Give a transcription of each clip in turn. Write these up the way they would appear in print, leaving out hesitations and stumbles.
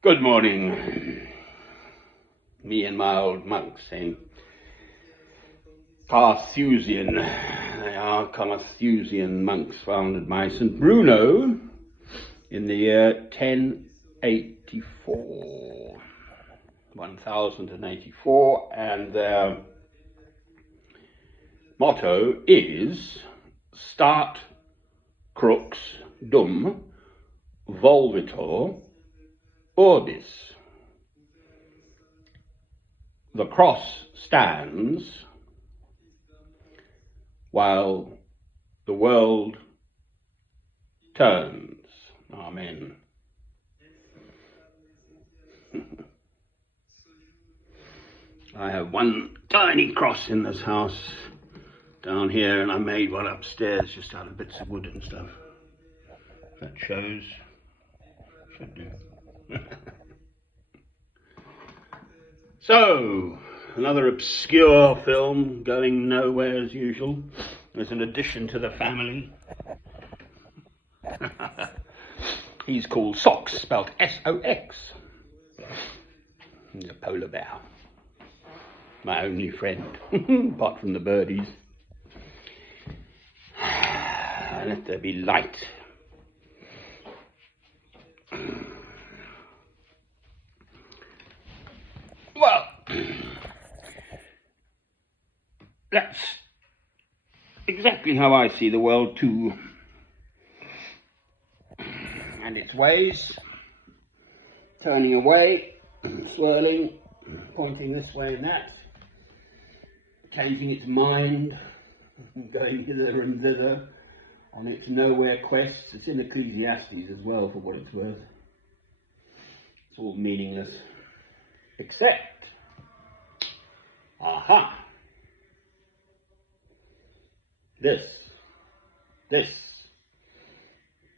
Good morning. Me and my old monks in Carthusian. They are Carthusian monks founded by St. Bruno in the year 1084. 1084, and their motto is Start Crux dum Volvitur Orbis. The cross stands while the world turns. Amen. I have one tiny cross in this house down here, and I made one upstairs just out of bits of wood and stuff. That shows. Should do. So, another obscure film going nowhere as usual. As an addition to the family. He's called Socks, spelled S-O-X. He's a polar bear. My only friend, apart from the birdies. Let there be light. Well, that's exactly how I see the world too, and its ways, turning away, swirling, pointing this way and that, changing its mind, going hither and thither on its nowhere quests. It's in Ecclesiastes as well, for what it's worth. It's all meaningless, except, aha, this,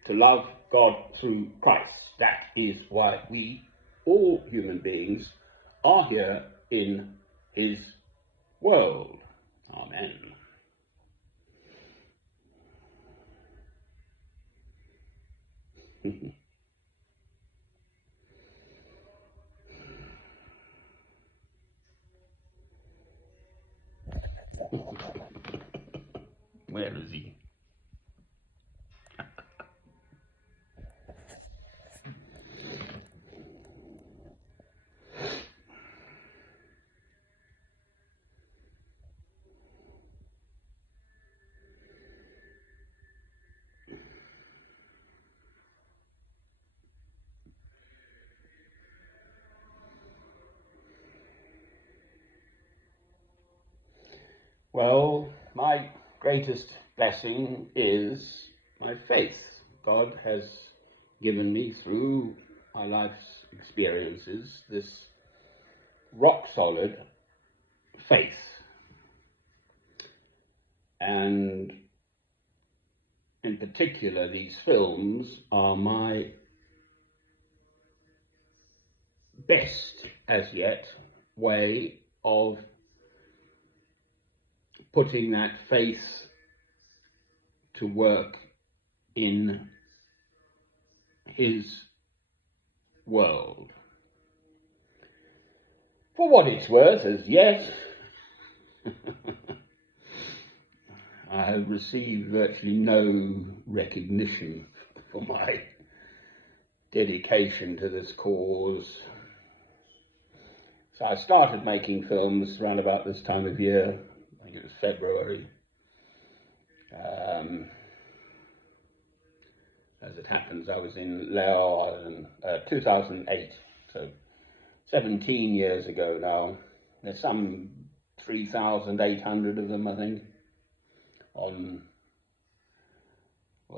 to love God through Christ. That is why we, all human beings, are here in His world. Amen. Where is he? Well, my greatest blessing is my faith. God has given me, through my life's experiences, this rock solid faith. And in particular, these films are my best, as yet, way of putting that faith to work in His world. For what it's worth, as yet, I have received virtually no recognition for my dedication to this cause. So I started making films around about this time of year. I think it was February. As it happens, I was in Laos in 2008, so 17 years ago now. There's some 3,800 of them, I think,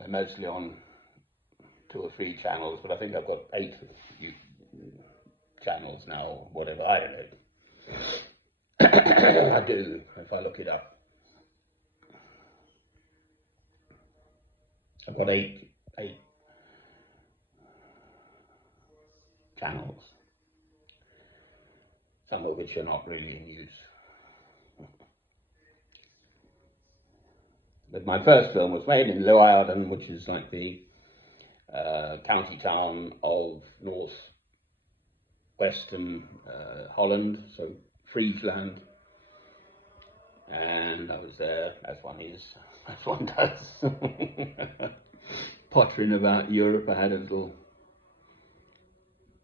mostly on 2 or 3 channels, but I think I've got 8 channels now, or whatever, I don't know. I do, if I look it up. I've got 8 channels, some of which are not really in use. But my first film was made in Leeuwarden, which is like the county town of northwestern Holland, so Friesland. And I was there, as one does, pottering about Europe. I had a little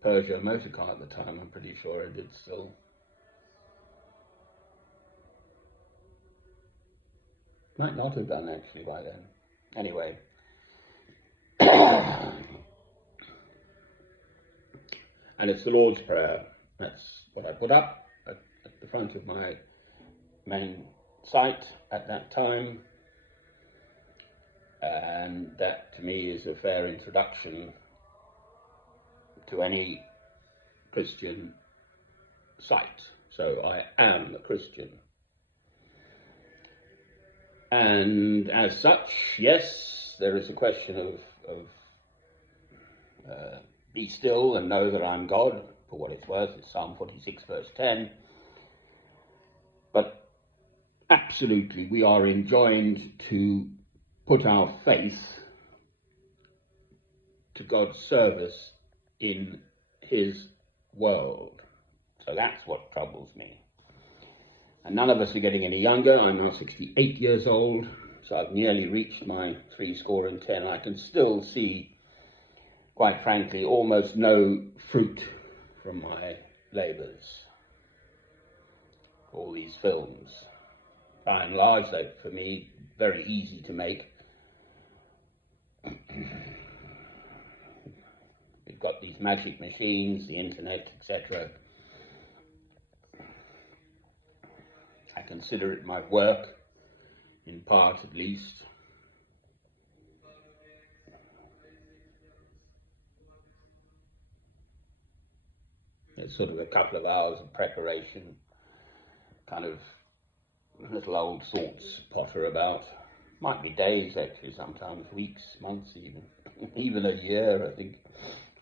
Peugeot motor car at the time, I'm pretty sure I did still. Might not have done actually by then. Anyway. And it's the Lord's Prayer. That's what I put up at the front of my main site at that time. And that to me is a fair introduction to any Christian site. So I am a Christian. And as such, yes, there is a question of be still and know that I'm God, for what it's worth. It's Psalm 46 verse 10. But absolutely, we are enjoined to put our faith to God's service in his world. So that's what troubles me. And none of us are getting any younger. I'm now 68 years old, so I've nearly reached my 70. I can still see, quite frankly, almost no fruit from my labours. All these films, by and large, they're, for me, very easy to make. We've got these magic machines, the internet, etc. I consider it my work, in part at least. It's sort of a couple of hours of preparation, kind of little old thoughts potter about. Might be days actually, sometimes weeks, months even, even a year. I think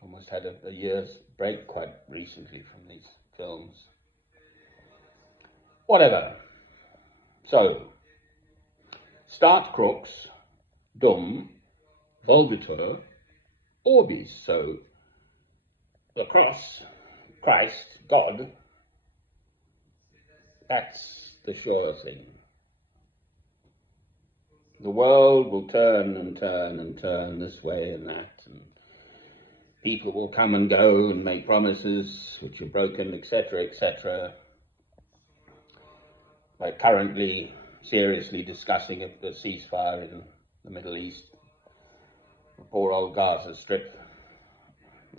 almost had a year's break quite recently from these films. Whatever. So, start Crux, dum, Volvitur, Orbis. So, the cross, Christ, God, that's the sure thing. The world will turn and turn and turn this way and that, and people will come and go and make promises which are broken, etc., etc. We're currently seriously discussing a ceasefire in the Middle East. The poor old Gaza Strip.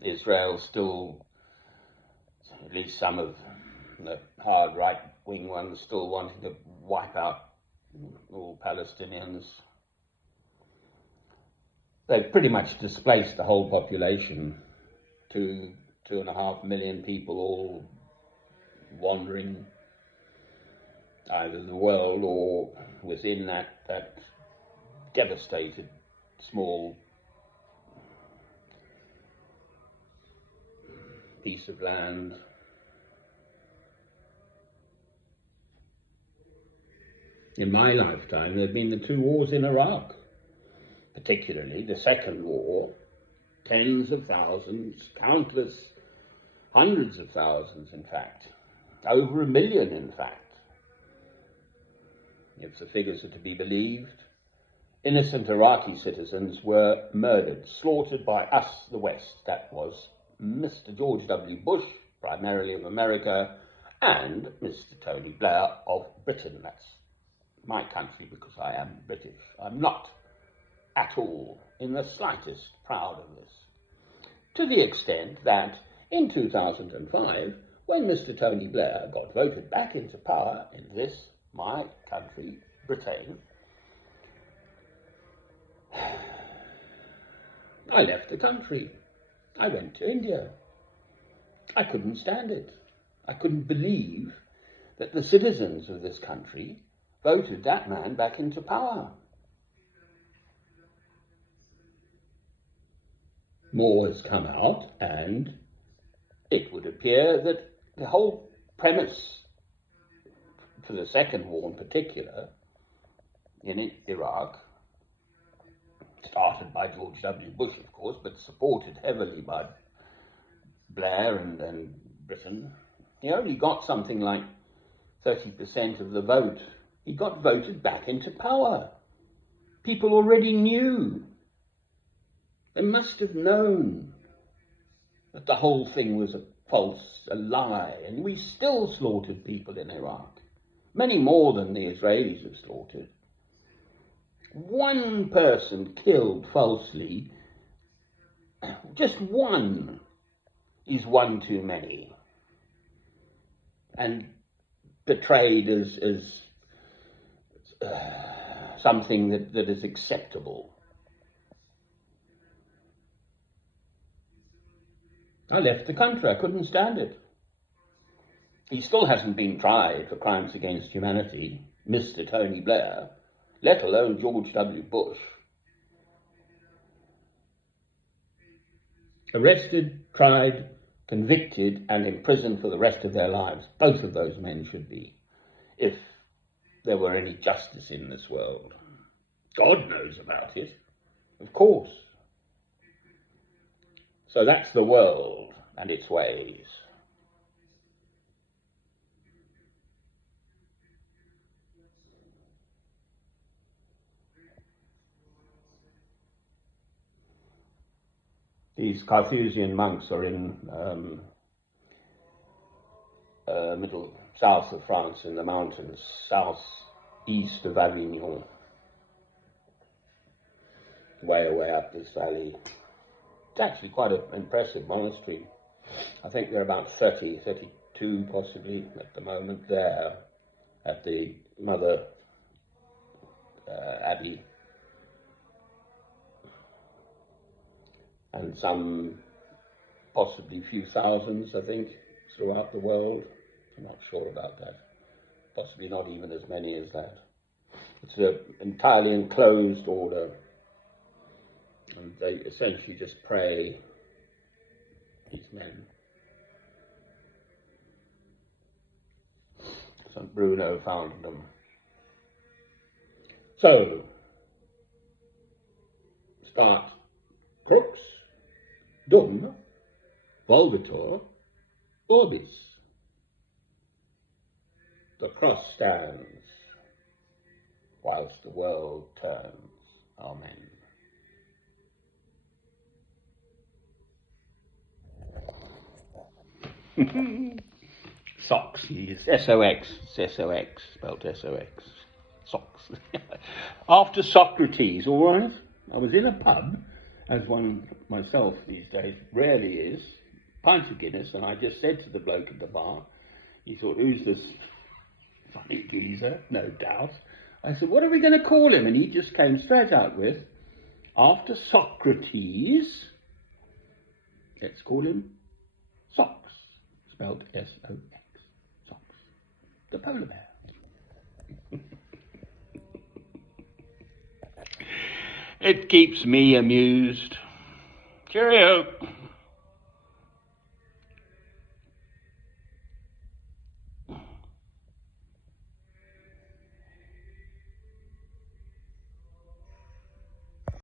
Israel still, at least some of the hard right-wing ones, still wanting to wipe out all Palestinians. They've pretty much displaced the whole population, 2.5 million people all wandering either the world or within that devastated small piece of land. In my lifetime, there have been the 2 wars in Iraq, particularly the second war. Tens of thousands, countless, hundreds of thousands, in fact. Over 1 million, in fact. If the figures are to be believed, innocent Iraqi citizens were murdered, slaughtered by us, the West. That was Mr. George W. Bush, primarily of America, and Mr. Tony Blair of Britain. That's my country because I am British. I'm not at all, in the slightest, proud of this. To the extent that in 2005, when Mr. Tony Blair got voted back into power in this, my country, Britain, I left the country. I went to India. I couldn't stand it. I couldn't believe that the citizens of this country voted that man back into power. More has come out, and it would appear that the whole premise for the second war in particular, in Iraq, started by George W. Bush, of course, but supported heavily by Blair and Britain. He only got something like 30% of the vote. He got voted back into power. People already knew. They must have known that the whole thing was a lie, and we still slaughtered people in Iraq. Many more than the Israelis have slaughtered. One person killed falsely, just one, is one too many, and portrayed as something that is acceptable. I left the country. I couldn't stand it. He still hasn't been tried for crimes against humanity, Mr. Tony Blair, let alone George W. Bush. Arrested, tried, convicted, and imprisoned for the rest of their lives. Both of those men should be, if there were any justice in this world. God knows about it, of course. So that's the world and its ways. These Carthusian monks are in south of France, in the mountains, south-east of Avignon, way up this valley. It's actually quite an impressive monastery. I think there are about 32 possibly at the moment there at the Mother Abbey. And some, possibly few thousands, I think, throughout the world. I'm not sure about that. Possibly not even as many as that. It's an entirely enclosed order. And they essentially just pray, these men. St. Bruno founded them. So, start Crux, Dum, Volvitur, Orbis. The cross stands whilst the world turns. Amen. Socks, S-O-X, it's S-O-X, spelled S-O-X, socks. After Socrates, all right, I was in a pub, as one myself these days rarely is, pints of Guinness, and I just said to the bloke at the bar, he thought, who's this funny geezer? No doubt. I said, what are we going to call him? And he just came straight out with, after Socrates, let's call him Socks, spelled S-O-X, Socks, the polar bear. It keeps me amused. Cheerio.